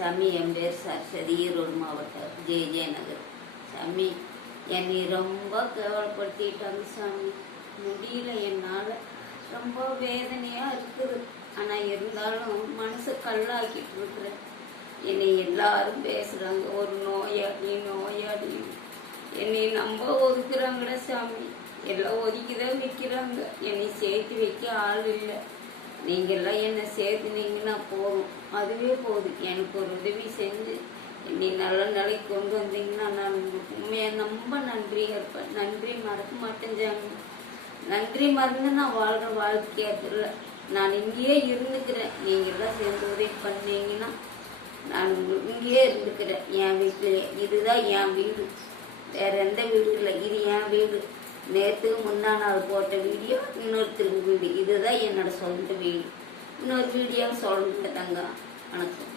சாமி என் பேர் சரஸ்வதி, ஈரோடு மாவட்டம் ஜே நகர். சாமி என்னை ரொம்ப கேவலப்படுத்திட்டாங்க சாமி. முடியல, என்னால் ரொம்ப வேதனையாக இருக்குது. ஆனால் இருந்தாலும் மனசு கல்லாக்கிட்டு இருக்கிறேன். என்னை எல்லாரும் பேசுகிறாங்க, ஒரு நோயாளி நோயாளி. என்னை நம்ப ஒதுக்குறாங்கடா சாமி. எல்லாம் ஒதுக்கிதான் வைக்கிறாங்க. என்னை சேர்த்து வைக்க ஆள் இல்லை. நீங்கள்லாம் என்னை சேர்த்துனீங்கன்னா போதும், அதுவே போதும். எனக்கு ஒரு உதவி செஞ்சு என்னை நல்ல நிலைக்கு கொண்டு வந்தீங்கன்னா நான் உங்களுக்கு உண்மையாக ரொம்ப நன்றியாக இருப்பேன். நன்றி மறக்க மாட்டேன் சாமி. நன்றி மறந்து நான் வாழ்கிற வாழ்க்கையாக இல்லை. நான் இங்கேயே இருந்துக்கிறேன். நீங்கள்லாம் சேர்ந்து உதவி பண்ணீங்கன்னா நான் இங்கேயே இருந்துக்கிறேன், என் வீட்டிலேயே. இதுதான் என் வீடு, வேற எந்த வீடு இல்லை. இது என் வீடு. நேற்று முந்தா நாள் போட்ட வீடியோ, இன்னொருத்தருக்கு வீடு. இதுதான் என்னோட சொந்த வீடு. இன்னொரு வீடியோ சொல்லுங்க தங்க. வணக்கம்.